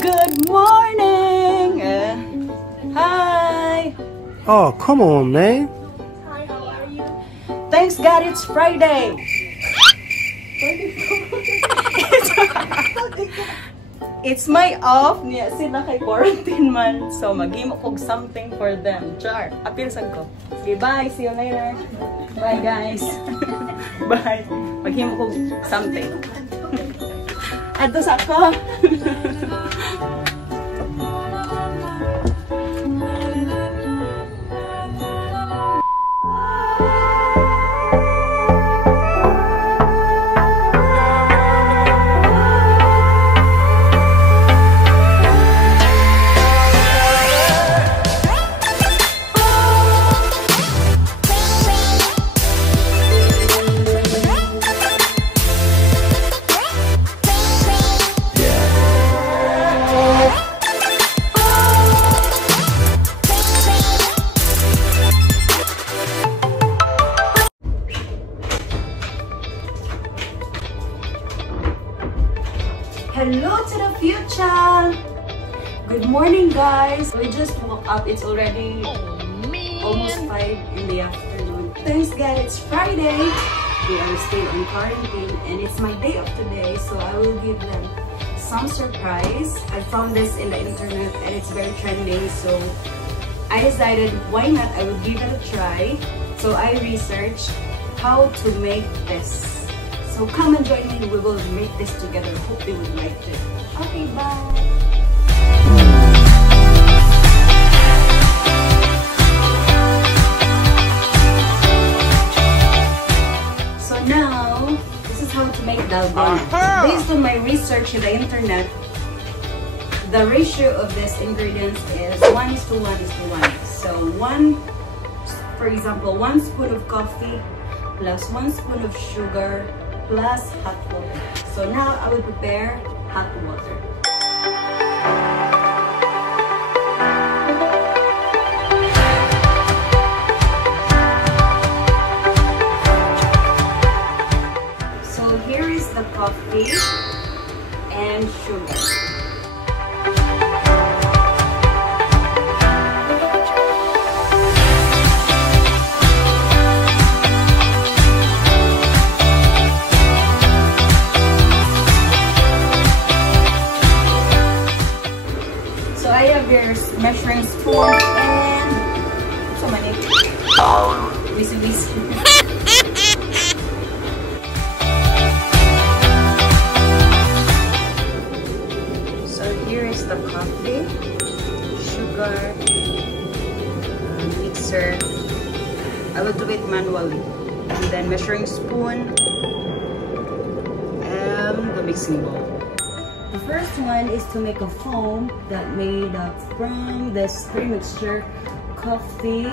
Good morning! Hi! Oh, come on, man. Hi, how are you? Thanks God it's Friday! It's my off niya sila kay quarantine man. So maghimo kog something for them. Char, apil sad ko. Okay, bye. See you later. Bye guys. Bye. Maghimo kog something. Adto sa ako. Hello to the future! Good morning guys! We just woke up. It's already almost 5 in the afternoon. Thanks God it's Friday! We are still on quarantine and it's my day off today, so I will give them some surprise. I found this in the internet and it's very trending, so I decided why not I would give it a try. So I researched how to make this. So come and join me, we will make this together. Hope they would like it. Okay, bye! So now, this is how to make dalgona. Based on my research in the internet, the ratio of these ingredients is 1:1:1. So for example, 1 spoon of coffee plus 1 spoon of sugar plus hot water. So now I will prepare hot water. So here is the coffee and sugar. Your measuring spoon and so many wisi. So here is the coffee, sugar, mixer. I will do it manually, and then measuring spoon and the mixing bowl. The first one is to make a foam that made up from this pre-mixture, coffee,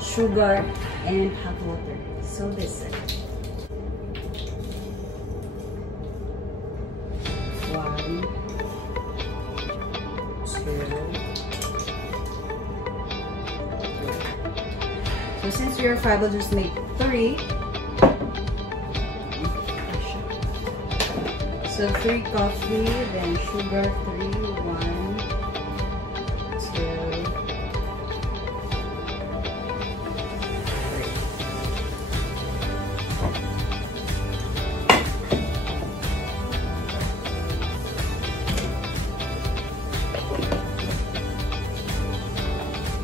sugar, and hot water. So this is it. 1, 2, 3. So since we are 5, we'll just make 3. So 3 coffee, then sugar 3, 1, 2,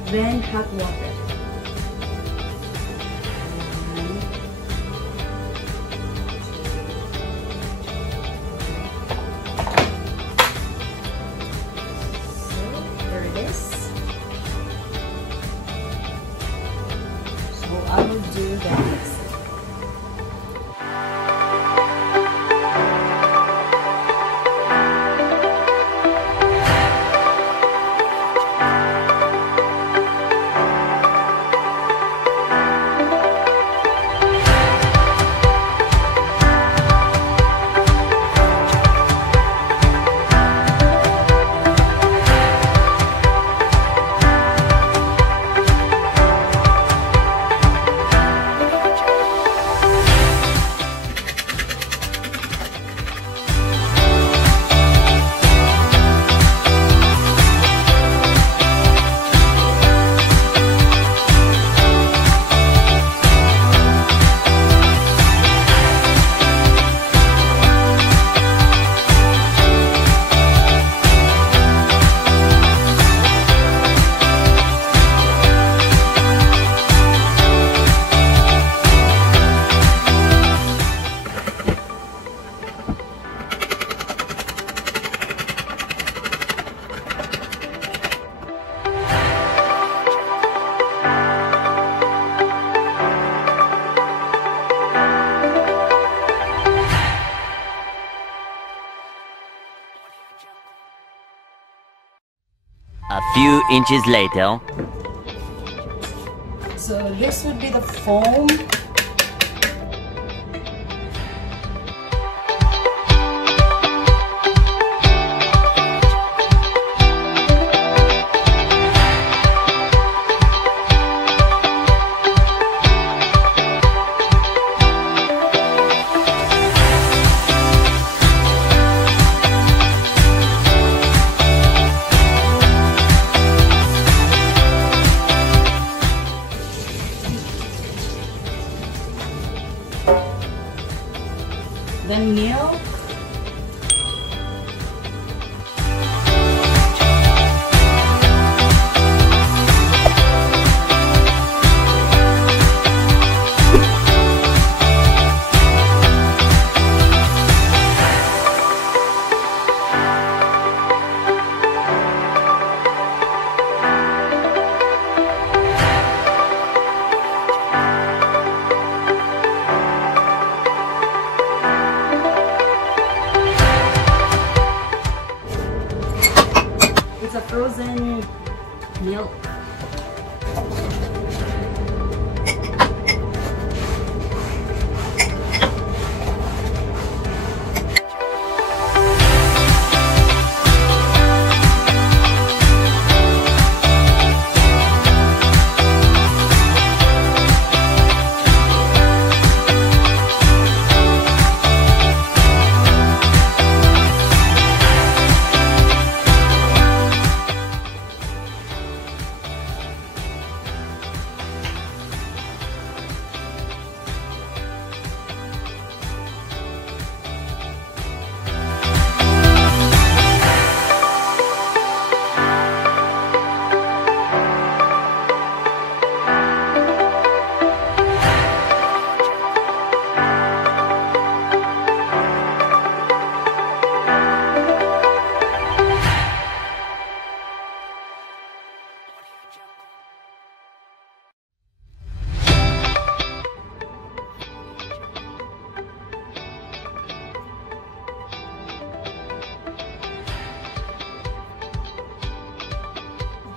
3. Then hot water. I will do that next. A few inches later. So this would be the foam. Then milk. It's a frozen milk.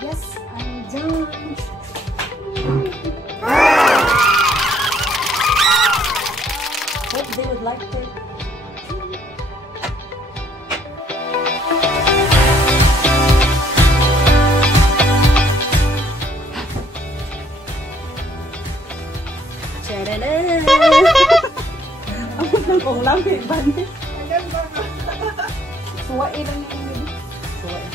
Yes, I'm done. Hope they would like it. Ang ulam eh, bani. Suwain lang yung suwain.